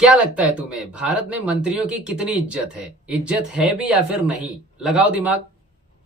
क्या लगता है तुम्हें, भारत में मंत्रियों की कितनी इज्जत है भी या फिर नहीं? लगाओ दिमाग।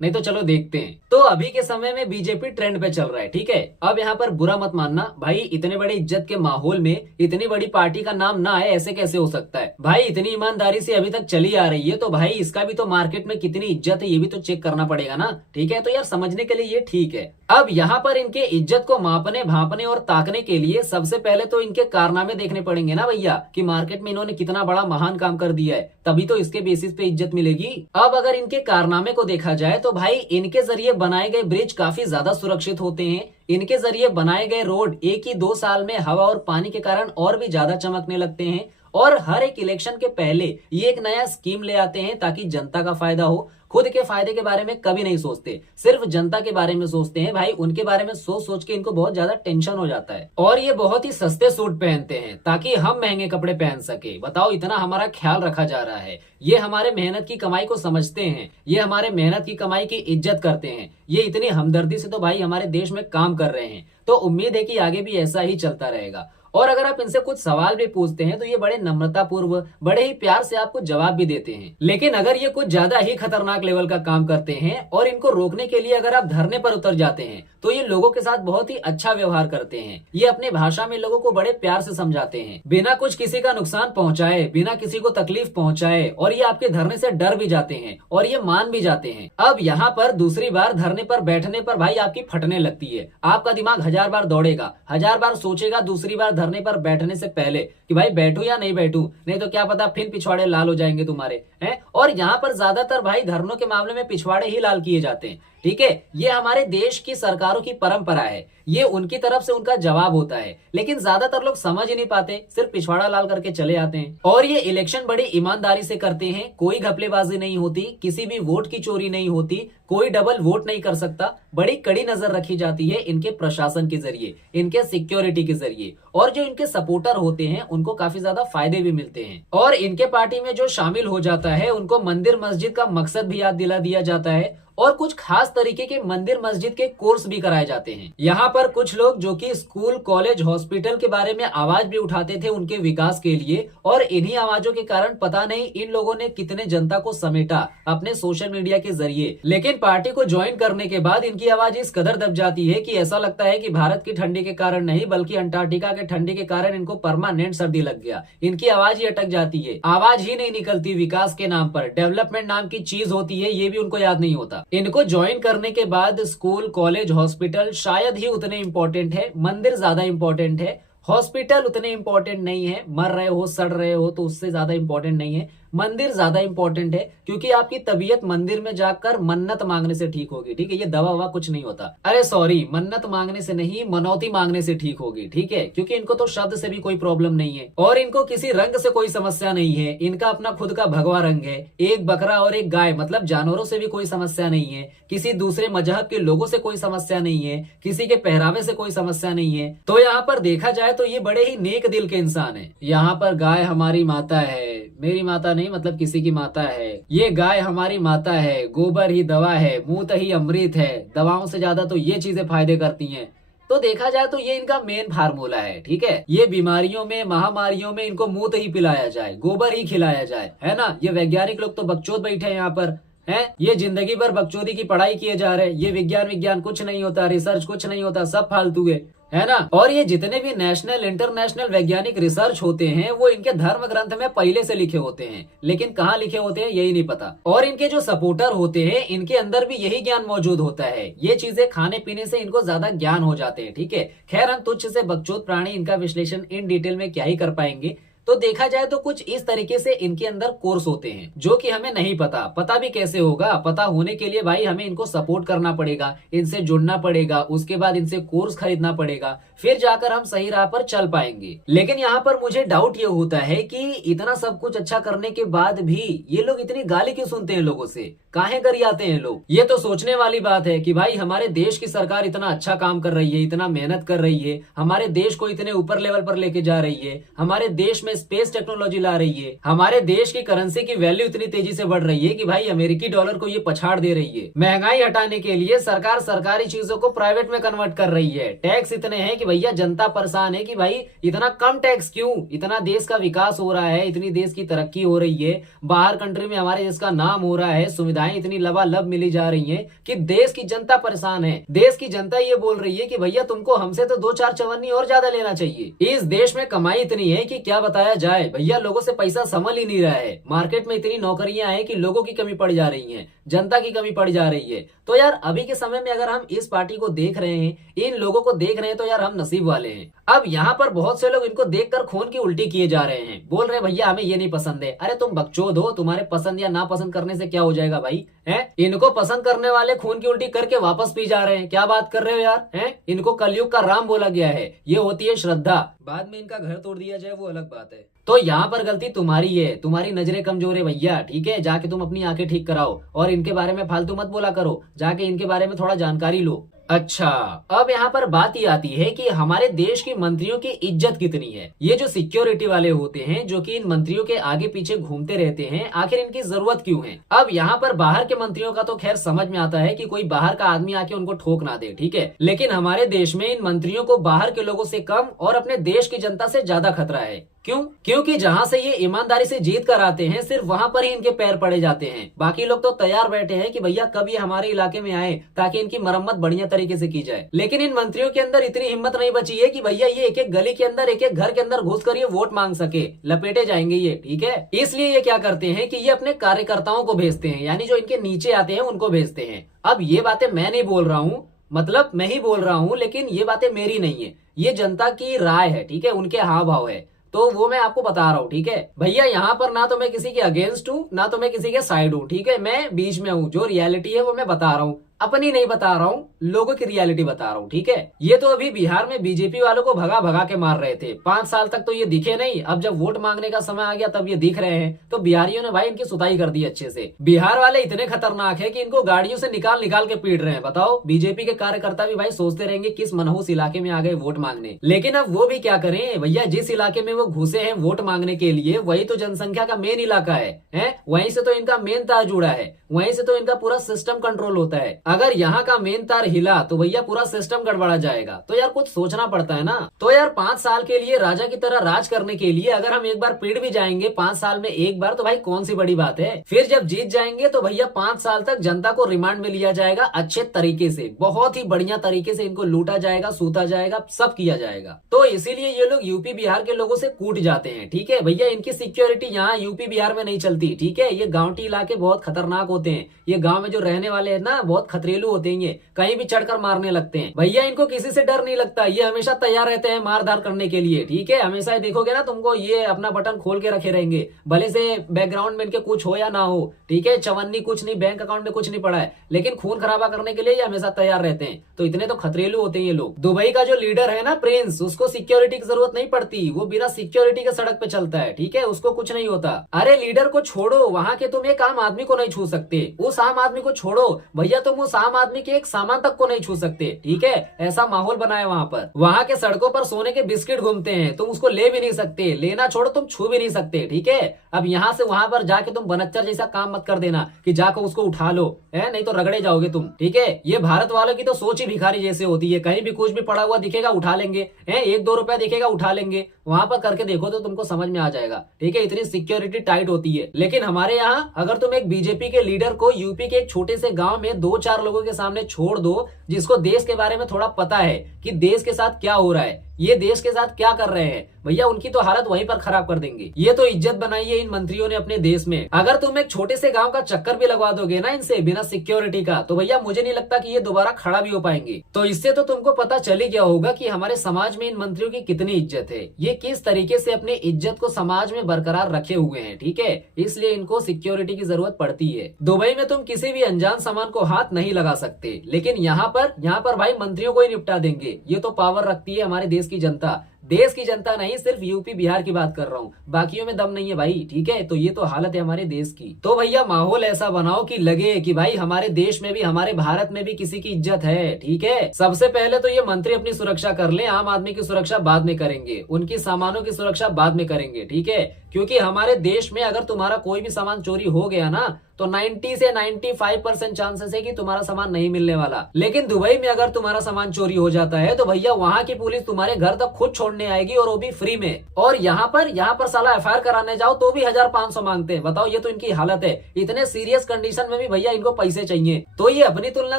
नहीं तो चलो देखते हैं। तो अभी के समय में बीजेपी ट्रेंड पे चल रहा है, ठीक है। अब यहाँ पर बुरा मत मानना भाई, इतने बड़े इज्जत के माहौल में इतनी बड़ी पार्टी का नाम ना आए, ऐसे कैसे हो सकता है भाई? इतनी ईमानदारी से अभी तक चली आ रही है, तो भाई इसका भी तो मार्केट में कितनी इज्जत है ये भी तो चेक करना पड़ेगा ना, ठीक है। तो यार समझने के लिए ये ठीक है। अब यहाँ पर इनके इज्जत को मापने भापने और ताकने के लिए सबसे पहले तो इनके कारनामे देखने पड़ेंगे ना भैया, कि मार्केट में इन्होंने कितना बड़ा महान काम कर दिया है, तभी तो इसके बेसिस पे इज्जत मिलेगी। अब अगर इनके कारनामे को देखा जाए तो भाई इनके जरिए बनाए गए ब्रिज काफी ज्यादा सुरक्षित होते हैं। इनके जरिए बनाए गए रोड एक ही 2 साल में हवा और पानी के कारण और भी ज्यादा चमकने लगते हैं। और हर एक इलेक्शन के पहले ये एक नया स्कीम ले आते हैं ताकि जनता का फायदा हो। खुद के फायदे के बारे में कभी नहीं सोचते, सिर्फ जनता के बारे में सोचते हैं भाई। उनके बारे में सोच सोच के इनको बहुत ज्यादा टेंशन हो जाता है। और ये बहुत ही सस्ते सूट पहनते हैं ताकि हम महंगे कपड़े पहन सके। बताओ, इतना हमारा ख्याल रखा जा रहा है। ये हमारे मेहनत की कमाई को समझते हैं, ये हमारे मेहनत की कमाई की इज्जत करते हैं। ये इतनी हमदर्दी से तो भाई हमारे देश में काम कर रहे हैं। तो उम्मीद है कि आगे भी ऐसा ही चलता रहेगा। और अगर आप इनसे कुछ सवाल भी पूछते हैं तो ये बड़े नम्रता पूर्व, बड़े ही प्यार से आपको जवाब भी देते हैं। लेकिन अगर ये कुछ ज्यादा ही खतरनाक लेवल का काम करते हैं और इनको रोकने के लिए अगर आप धरने पर उतर जाते हैं तो ये लोगों के साथ बहुत ही अच्छा व्यवहार करते हैं। ये अपने भाषा में लोगों को बड़े प्यार से समझाते हैं, बिना कुछ किसी का नुकसान पहुंचाए, बिना किसी को तकलीफ पहुंचाए। और ये आपके धरने से डर भी जाते हैं और ये मान भी जाते हैं। अब यहाँ पर दूसरी बार धरने पर बैठने पर भाई आपकी फटने लगती है। आपका दिमाग 1000 बार दौड़ेगा, 1000 बार सोचेगा दूसरी बार धरने पर बैठने से पहले कि भाई बैठूं या नहीं बैठूं, नहीं तो क्या पता फिर पिछवाड़े लाल हो जाएंगे तुम्हारे, हैं। और यहाँ पर ज्यादातर भाई धरनों के मामले में पिछवाड़े ही लाल किए जाते हैं, ठीक है। ये हमारे देश की सरकारों की परंपरा है, ये उनकी तरफ से उनका जवाब होता है। लेकिन ज्यादातर लोग समझ ही नहीं पाते, सिर्फ पिछवाड़ा लाल करके चले आते हैं। और ये इलेक्शन बड़ी ईमानदारी से करते हैं, कोई घपलेबाजी नहीं होती, किसी भी वोट की चोरी नहीं होती, कोई डबल वोट नहीं कर सकता। बड़ी कड़ी नजर रखी जाती है इनके प्रशासन के जरिए, इनके सिक्योरिटी के जरिए। और जो इनके सपोर्टर होते हैं उनको काफी ज्यादा फायदे भी मिलते हैं। और इनके पार्टी में जो शामिल हो जाता है उनको मंदिर मस्जिद का मकसद भी याद दिला दिया जाता है। और कुछ खास तरीके के मंदिर मस्जिद के कोर्स भी कराए जाते हैं। यहाँ पर कुछ लोग जो कि स्कूल कॉलेज हॉस्पिटल के बारे में आवाज भी उठाते थे उनके विकास के लिए, और इन्हीं आवाजों के कारण पता नहीं इन लोगों ने कितने जनता को समेटा अपने सोशल मीडिया के जरिए। लेकिन पार्टी को ज्वाइन करने के बाद इनकी आवाज इस कदर दब जाती है कि ऐसा लगता है कि भारत की ठंडी के कारण नहीं बल्कि अंटार्कटिका के ठंडी के कारण इनको परमानेंट सर्दी लग गया। इनकी आवाज ही अटक जाती है, आवाज ही नहीं निकलती। विकास के नाम पर डेवलपमेंट नाम की चीज होती है, ये भी उनको याद नहीं होता। इनको ज्वाइन करने के बाद स्कूल कॉलेज हॉस्पिटल शायद ही उतने इंपॉर्टेंट है, मंदिर ज्यादा इंपॉर्टेंट है, हॉस्पिटल उतने इंपॉर्टेंट नहीं है। मर रहे हो सड़ रहे हो तो उससे ज्यादा इंपॉर्टेंट नहीं है। मंदिर ज्यादा इंपॉर्टेंट है क्योंकि आपकी तबीयत मंदिर में जाकर मन्नत मांगने से ठीक होगी, ठीक है। ये दवा ववा कुछ नहीं होता। अरे सॉरी, मन्नत मांगने से नहीं, मनौती मांगने से ठीक होगी, ठीक है। क्योंकि इनको तो शब्द से भी कोई प्रॉब्लम नहीं है और इनको किसी रंग से कोई समस्या नहीं है। इनका अपना खुद का भगवा रंग है, एक बकरा और एक गाय, मतलब जानवरों से भी कोई समस्या नहीं है। किसी दूसरे मजहब के लोगों से कोई समस्या नहीं है, किसी के पहरावे से कोई समस्या नहीं है। तो यहाँ पर देखा जाए तो ये बड़े ही नेक दिल के इंसान है। यहाँ पर गाय हमारी माता है, मेरी माता नहीं, मतलब किसी की माता है। ये गाय हमारी माता है, गोबर ही दवा है, मूत्र ही अमृत है। दवाओं से ज्यादा तो ये चीजें फायदे करती हैं। तो देखा जाए तो ये इनका मेन फार्मूला है, ठीक है। ये बीमारियों में, महामारियों में इनको मूत्र ही पिलाया जाए, गोबर ही खिलाया जाए, है ना। ये वैज्ञानिक लोग तो बकचोद बैठे हैं यहाँ पर, है। ये जिंदगी भर बकचोदी की पढ़ाई किए जा रहे हैं। ये विज्ञान कुछ नहीं होता, रिसर्च कुछ नहीं होता, सब फालतू है ना। और ये जितने भी नेशनल इंटरनेशनल वैज्ञानिक रिसर्च होते हैं वो इनके धर्म ग्रंथ में पहले से लिखे होते हैं, लेकिन कहाँ लिखे होते हैं यही नहीं पता। और इनके जो सपोर्टर होते हैं इनके अंदर भी यही ज्ञान मौजूद होता है। ये चीजें खाने पीने से इनको ज्यादा ज्ञान हो जाते हैं, ठीक है। खैर, हम तुच्छ से बकचोद प्राणी इनका विश्लेषण इन डिटेल में क्या ही कर पाएंगे। तो देखा जाए तो कुछ इस तरीके से इनके अंदर कोर्स होते हैं जो कि हमें नहीं पता भी कैसे होगा। पता होने के लिए भाई हमें इनको सपोर्ट करना पड़ेगा, इनसे जुड़ना पड़ेगा, उसके बाद इनसे कोर्स खरीदना पड़ेगा, फिर जाकर हम सही राह पर चल पाएंगे। लेकिन यहाँ पर मुझे डाउट ये होता है कि इतना सब कुछ अच्छा करने के बाद भी ये लोग इतनी गाली क्यों सुनते हैं लोगों से, काहे गरियाते हैं लोग। ये तो सोचने वाली बात है कि भाई हमारे देश की सरकार इतना अच्छा काम कर रही है, इतना मेहनत कर रही है, हमारे देश को इतने ऊपर लेवल पर लेके जा रही है, हमारे देश में में स्पेस टेक्नोलॉजी ला रही है, हमारे देश की करेंसी की वैल्यू इतनी तेजी से बढ़ रही है कि भाई अमेरिकी डॉलर को ये पछाड़ दे रही है। महंगाई हटाने के लिए सरकार सरकारी चीजों को प्राइवेट में कन्वर्ट कर रही है। टैक्स इतने हैं कि भैया जनता परेशान है कि भाई इतना कम टैक्स क्यों, इतना देश का विकास हो रहा है, इतनी देश की तरक्की हो रही है, बाहर कंट्री में हमारे देश का नाम हो रहा है, सुविधाएं इतनी लबालब मिली जा रही हैं कि देश की जनता परेशान है। देश की जनता ये बोल रही है कि भैया तुमको हमसे तो 2-4 चवन्नी और ज्यादा लेना चाहिए। इस देश में कमाई इतनी है कि क्या बताया जाए भैया, लोगों से पैसा संभल ही नहीं रहा है। मार्केट में इतनी नौकरियां हैं कि लोगों की कमी पड़ जा रही है, जनता की कमी पड़ जा रही है। तो यार अभी के समय में अगर हम इस पार्टी को देख रहे हैं, इन लोगों को देख रहे हैं, तो यार हम नसीब वाले हैं। अब यहाँ पर बहुत से लोग इनको देखकर खून की उल्टी किए जा रहे हैं, बोल रहे हैं भैया हमें ये नहीं पसंद है। अरे तुम बकचोद हो, तुम्हारे पसंद या ना पसंद करने से क्या हो जाएगा भाई, हैं? इनको पसंद करने वाले खून की उल्टी करके वापस पी जा रहे हैं। क्या बात कर रहे हो यार, हैं? इनको कलयुग का राम बोला गया है, ये होती है श्रद्धा। बाद में इनका घर तोड़ दिया जाए वो अलग बात है। तो यहाँ पर गलती तुम्हारी है, तुम्हारी नजरें कमजोर है भैया, ठीक है? जाके तुम अपनी आंखें ठीक कराओ और इनके बारे में फालतू मत बोला करो, जाके इनके बारे में थोड़ा जानकारी लो। अच्छा, अब यहाँ पर बात ये आती है कि हमारे देश की मंत्रियों की इज्जत कितनी है। ये जो सिक्योरिटी वाले होते हैं जो कि इन मंत्रियों के आगे पीछे घूमते रहते हैं, आखिर इनकी जरूरत क्यों है? अब यहाँ पर बाहर के मंत्रियों का तो खैर समझ में आता है कि कोई बाहर का आदमी आके उनको ठोक ना दे, ठीक है? लेकिन हमारे देश में इन मंत्रियों को बाहर के लोगों से कम और अपने देश की जनता से ज्यादा खतरा है। क्यों? क्योंकि जहां से ये ईमानदारी से जीत कर आते हैं, सिर्फ वहां पर ही इनके पैर पड़े जाते हैं। बाकी लोग तो तैयार बैठे हैं कि भैया कब ये हमारे इलाके में आए ताकि इनकी मरम्मत बढ़िया तरीके से की जाए। लेकिन इन मंत्रियों के अंदर इतनी हिम्मत नहीं बची है कि भैया ये एक एक गली के अंदर, एक एक घर के अंदर घुस कर ये वोट मांग सके। लपेटे जाएंगे ये, ठीक है? इसलिए ये क्या करते हैं कि ये अपने कार्यकर्ताओं को भेजते हैं, यानी जो इनके नीचे आते हैं उनको भेजते हैं। अब ये बातें मैं नहीं बोल रहा हूँ, मतलब मैं ही बोल रहा हूँ, लेकिन ये बातें मेरी नहीं है, ये जनता की राय है, ठीक है? उनके हाव भाव है, तो वो मैं आपको बता रहा हूँ, ठीक है भैया? यहाँ पर ना तो मैं किसी के अगेंस्ट हूँ, ना तो मैं किसी के साइड हूँ, ठीक है? मैं बीच में हूँ, जो रियलिटी है वो मैं बता रहा हूँ, अपनी नहीं बता रहा हूँ, लोगों की रियलिटी बता रहा हूँ, ठीक है? ये तो अभी बिहार में बीजेपी वालों को भगा भगा के मार रहे थे, 5 साल तक तो ये दिखे नहीं, अब जब वोट मांगने का समय आ गया तब ये दिख रहे हैं। तो बिहारियों ने भाई इनकी सुताई कर दी अच्छे से। बिहार वाले इतने खतरनाक है कि इनको गाड़ियों से निकाल निकाल के पीट रहे हैं। बताओ, बीजेपी के कार्यकर्ता भी भाई सोचते रहेंगे किस मनहूस इलाके में आ गए वोट मांगने। लेकिन अब वो भी क्या करें भैया, जिस इलाके में वो घुसे हैं वोट मांगने के लिए, वही तो जनसंख्या का मेन इलाका है? वहीं से तो इनका मेन तार जुड़ा है, वहीं से तो इनका पूरा सिस्टम कंट्रोल होता है। अगर यहाँ का मेन तार हिला तो भैया पूरा सिस्टम गड़बड़ा जाएगा। तो यार कुछ सोचना पड़ता है ना। तो यार 5 साल के लिए राजा की तरह राज करने के लिए अगर हम एक बार पीड़ भी जाएंगे 5 साल में एक बार, तो भाई कौन सी बड़ी बात है? फिर जब जीत जाएंगे तो भैया 5 साल तक जनता को रिमांड में लिया जाएगा, अच्छे तरीके से, बहुत ही बढ़िया तरीके से इनको लूटा जाएगा, सूता जाएगा, सब किया जाएगा। तो इसीलिए ये लोग यूपी बिहार के लोगों से कूट जाते हैं, ठीक है भैया? इनकी सिक्योरिटी यहाँ यूपी बिहार में नहीं चलती, ठीक है? ये गाँवटी इलाके बहुत खतरनाक होते हैं, ये गाँव में जो रहने वाले हैं ना बहुत खतरेलू होते हैं, ये कहीं भी चढ़कर मारने लगते हैं। भैया इनको किसी से डर नहीं लगता, ये हमेशा तैयार रहते हैं मारधार करने के लिए, ठीक है? हमेशा देखोगे ना तुमको, ये अपना बटन खोल के रखे रहेंगे, भले से बैकग्राउंड में इनके कुछ हो या ना हो, ठीक है? चवन्नी कुछ नहीं, बैंक अकाउंट में कुछ नहीं पड़ा है, लेकिन खून खराबा करने के लिए ये हमेशा तैयार रहते हैं। तो इतने तो खतरेलू होते हैं ये लोग। दुबई का जो लीडर है ना प्रिंस, उसको सिक्योरिटी की जरूरत नहीं पड़ती, वो बिना सिक्योरिटी के सड़क पे चलता है, ठीक है? उसको कुछ नहीं होता। अरे लीडर को छोड़ो, वहां के तुम एक आम आदमी को नहीं छू सकते, उस आम आदमी को छोड़ो भैया, तुम उस आम आदमी के एक सामान तक को नहीं छू सकते, ठीक है? ऐसा माहौल बना है वहां पर। वहां के सड़कों पर सोने के बिस्किट घूमते हैं, तुम उसको ले भी नहीं सकते, लेना छोड़ो तुम छू भी नहीं सकते, ठीक है? अब यहाँ से वहां पर जाके तुम बनच्चर जैसा काम मत कर देना कि जाकर उसको उठा लो, है? नहीं तो रगड़े जाओगे तुम, ठीक है? ये भारत वालों की तो सोच ही भिखारी जैसे होती है, कहीं भी कुछ भी पड़ा हुआ दिखेगा उठा लेंगे, है? 1-2 रुपया दिखेगा उठा लेंगे। वहां पर करके देखो तो तुमको समझ में आ जाएगा, ठीक है? इतनी सिक्योरिटी टाइट होती है। लेकिन हमारे यहाँ अगर तुम एक बीजेपी के लीडर को यूपी के एक छोटे से गांव में 2-4 लोगों के सामने छोड़ दो, जिसको देश के बारे में थोड़ा पता है कि देश के साथ क्या हो रहा है, ये देश के साथ क्या कर रहे हैं, भैया उनकी तो हालत वहीं पर खराब कर देंगे। ये तो इज्जत बनाई है इन मंत्रियों ने अपने देश में। अगर तुम एक छोटे से गांव का चक्कर भी लगवा दोगे ना इनसे बिना सिक्योरिटी का, तो भैया मुझे नहीं लगता कि ये दोबारा खड़ा भी हो पाएंगे। तो इससे तो तुमको पता चल ही गया होगा कि हमारे समाज में इन मंत्रियों की कितनी इज्जत है, ये किस तरीके से अपनी इज्जत को समाज में बरकरार रखे हुए हैं, ठीक है? इसलिए इनको सिक्योरिटी की जरूरत पड़ती है। दुबई में तुम किसी भी अनजान सामान को हाथ नहीं लगा सकते, लेकिन यहाँ पर भाई मंत्रियों को ही निपटा देंगे। ये तो पावर रखती है हमारे देश की जनता, देश की जनता नहीं, सिर्फ यूपी बिहार की बात कर रहा हूँ, बाकियों में दम नहीं है भाई, ठीक है। तो ये तो हालत है हमारे देश की। तो भैया माहौल ऐसा बनाओ कि लगे कि भाई हमारे देश में भी, हमारे भारत में भी किसी की इज्जत है, ठीक है। सबसे पहले तो ये मंत्री अपनी सुरक्षा कर ले, आम आदमी की सुरक्षा बाद में करेंगे, उनकी सामानों की सुरक्षा बाद में करेंगे, ठीक है। क्योंकि हमारे देश में अगर तुम्हारा कोई भी सामान चोरी हो गया ना तो 90 से 95% चांसेस है कि तुम्हारा सामान नहीं मिलने वाला। लेकिन दुबई में अगर तुम्हारा सामान चोरी हो जाता है तो भैया वहां की पुलिस तुम्हारे घर तक खुद छोड़ने आएगी, और वो भी फ्री में। और यहाँ पर साला एफआईआर कराने जाओ तो भी 1500 मांगते हैं। बताओ, ये तो इनकी हालत है। इतने सीरियस कंडीशन में भी भैया इनको पैसे चाहिए। तो ये अपनी तुलना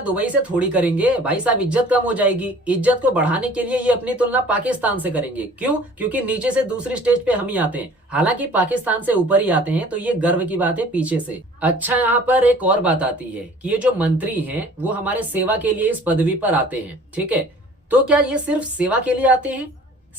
दुबई से थोड़ी करेंगे भाई साहब, इज्जत कम हो जाएगी। इज्जत को बढ़ाने के लिए ये अपनी तुलना पाकिस्तान से करेंगे। क्यों? क्योंकि नीचे से दूसरी स्टेज पे हम ही आते हैं, हालांकि पाकिस्तान से ऊपर ही आते हैं। तो ये गर्व की बात है पीछे से। अच्छा, यहाँ पर एक और बात आती है कि ये जो मंत्री हैं वो हमारे सेवा के लिए इस पदवी पर आते हैं, ठीक है। तो क्या ये सिर्फ सेवा के लिए आते हैं?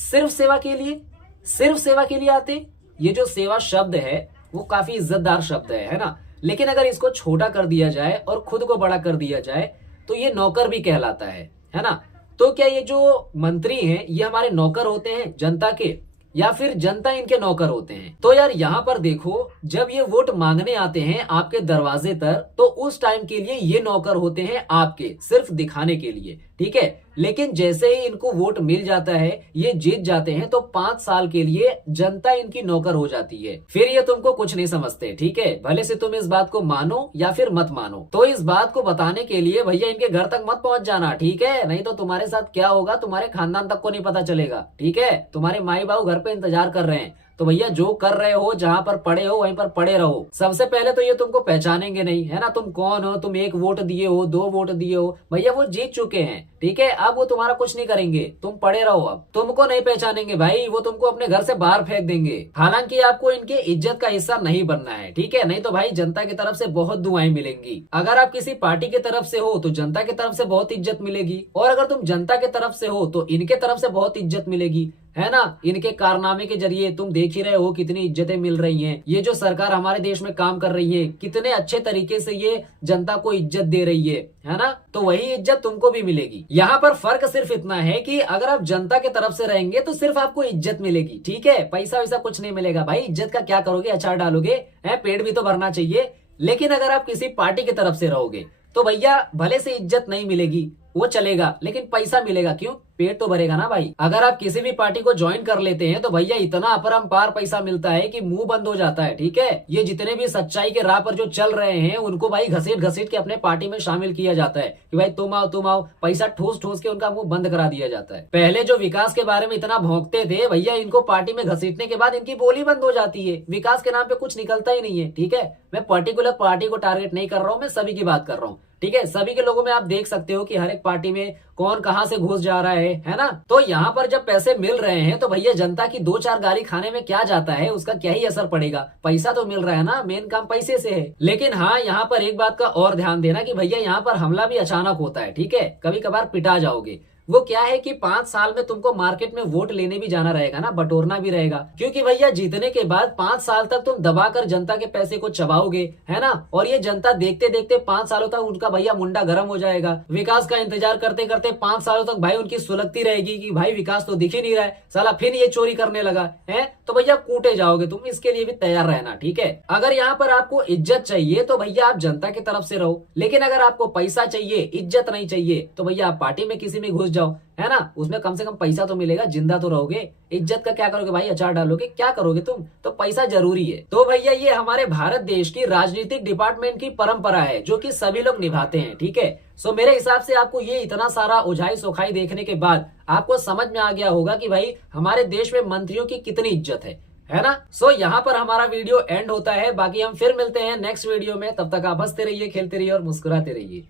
सिर्फ सेवा के लिए, सिर्फ सेवा के लिए आते हैं? ये जो सेवा शब्द है वो काफी इज्जतदार शब्द है ना। लेकिन अगर इसको छोटा कर दिया जाए और खुद को बड़ा कर दिया जाए तो ये नौकर भी कहलाता है ना। तो क्या ये जो मंत्री हैं ये हमारे नौकर होते हैं जनता के, या फिर जनता इनके नौकर होते हैं? तो यार यहाँ पर देखो, जब ये वोट मांगने आते हैं आपके दरवाजे पर तो उस टाइम के लिए ये नौकर होते हैं आपके, सिर्फ दिखाने के लिए, ठीक है। लेकिन जैसे ही इनको वोट मिल जाता है, ये जीत जाते हैं, तो 5 साल के लिए जनता इनकी नौकर हो जाती है। फिर ये तुमको कुछ नहीं समझते, ठीक है। भले से तुम इस बात को मानो या फिर मत मानो। तो इस बात को बताने के लिए भैया इनके घर तक मत पहुंच जाना, ठीक है। नहीं तो तुम्हारे साथ क्या होगा तुम्हारे खानदान तक को नहीं पता चलेगा, ठीक है। तुम्हारे माई बाबू घर पे इंतजार कर रहे हैं। तो भैया जो कर रहे हो, जहां पर पड़े हो वहीं पर पड़े रहो। सबसे पहले तो ये तुमको पहचानेंगे नहीं, है ना। तुम कौन हो? तुम 1 वोट दिए हो, 2 वोट दिए हो, भैया वो जीत चुके हैं, ठीक है। अब वो तुम्हारा कुछ नहीं करेंगे, तुम पड़े रहो। अब तुमको नहीं पहचानेंगे भाई, वो तुमको अपने घर से बाहर फेंक देंगे। हालांकि आपको इनके इज्जत का हिस्सा नहीं बनना है, ठीक है। नहीं तो भाई जनता की तरफ से बहुत दुआएं मिलेंगी। अगर आप किसी पार्टी की तरफ से हो तो जनता की तरफ से बहुत इज्जत मिलेगी, और अगर तुम जनता की तरफ से हो तो इनके तरफ से बहुत इज्जत मिलेगी, है ना। इनके कारनामे के जरिए तुम देख ही रहे हो कितनी इज्जतें मिल रही हैं। ये जो सरकार हमारे देश में काम कर रही है, कितने अच्छे तरीके से ये जनता को इज्जत दे रही है ना। तो वही इज्जत तुमको भी मिलेगी। यहाँ पर फर्क सिर्फ इतना है कि अगर आप जनता के तरफ से रहेंगे तो सिर्फ आपको इज्जत मिलेगी, ठीक है। पैसा वैसा कुछ नहीं मिलेगा भाई। इज्जत का क्या करोगे? अचार डालोगे, है, पेट भी तो भरना चाहिए। लेकिन अगर आप किसी पार्टी की तरफ से रहोगे तो भैया भले से इज्जत नहीं मिलेगी, वो चलेगा, लेकिन पैसा मिलेगा। क्यों? पेट तो भरेगा ना भाई। अगर आप किसी भी पार्टी को ज्वाइन कर लेते हैं तो भैया इतना अपरंपार पैसा मिलता है कि मुंह बंद हो जाता है, ठीक है। ये जितने भी सच्चाई के राह पर जो चल रहे हैं उनको भाई घसीट घसीट के अपने पार्टी में शामिल किया जाता है कि भाई तुम आओ, पैसा ठोस ठोस के उनका मुंह बंद करा दिया जाता है। पहले जो विकास के बारे में इतना भौंकते थे भैया, इनको पार्टी में घसीटने के बाद इनकी बोली बंद हो जाती है। विकास के नाम पे कुछ निकलता ही नहीं है, ठीक है। मैं पर्टिकुलर पार्टी को टारगेट नहीं कर रहा हूँ, मैं सभी की बात कर रहा हूँ, ठीक है। सभी के लोगों में आप देख सकते हो कि हर एक पार्टी में कौन कहां से घुस जा रहा है ना। तो यहाँ पर जब पैसे मिल रहे हैं तो भैया जनता की 2-4 गाड़ी खाने में क्या जाता है, उसका क्या ही असर पड़ेगा। पैसा तो मिल रहा है ना, मेन काम पैसे से है। लेकिन हाँ, यहाँ पर एक बात का और ध्यान देना कि भैया यहाँ पर हमला भी अचानक होता है, ठीक है। कभी कभार पिटा जाओगे। वो क्या है कि 5 साल में तुमको मार्केट में वोट लेने भी जाना रहेगा ना, बटोरना भी रहेगा। क्योंकि भैया जीतने के बाद 5 साल तक तुम दबाकर जनता के पैसे को चबाओगे, है ना। और ये जनता देखते देखते 5 सालों तक उनका भैया मुंडा गर्म हो जाएगा। विकास का इंतजार करते करते 5 सालों तक भाई उनकी सुलगती रहेगी कि भाई विकास तो दिख ही नहीं रहा है, साला फिर ये चोरी करने लगा है। तो भैया कूटे जाओगे तुम, इसके लिए भी तैयार रहना, ठीक है। अगर यहाँ पर आपको इज्जत चाहिए तो भैया आप जनता की तरफ से रहो। लेकिन अगर आपको पैसा चाहिए, इज्जत नहीं चाहिए, तो भैया आप पार्टी में किसी में घुस जाओ, है ना। उसमें कम से कम पैसा तो मिलेगा, जिंदा तो रहोगे। इज्जत का क्या करोगे भाई? अचार डालोगे, क्या करोगे तुम? तो पैसा जरूरी है। तो भैया ये हमारे भारत देश की राजनीतिक डिपार्टमेंट की परंपरा है जो कि सभी लोग निभाते हैं, ठीक है। सो मेरे हिसाब से आपको ये इतना सारा उझाई सोखाई देखने के बाद आपको समझ में आ गया होगा कि भाई हमारे देश में मंत्रियों की कितनी इज्जत है ना। सो यहाँ पर हमारा वीडियो एंड होता है। बाकी हम फिर मिलते हैं नेक्स्ट वीडियो में। तब तक आप हंसते रहिए, खेलते रहिए और मुस्कुराते रहिए।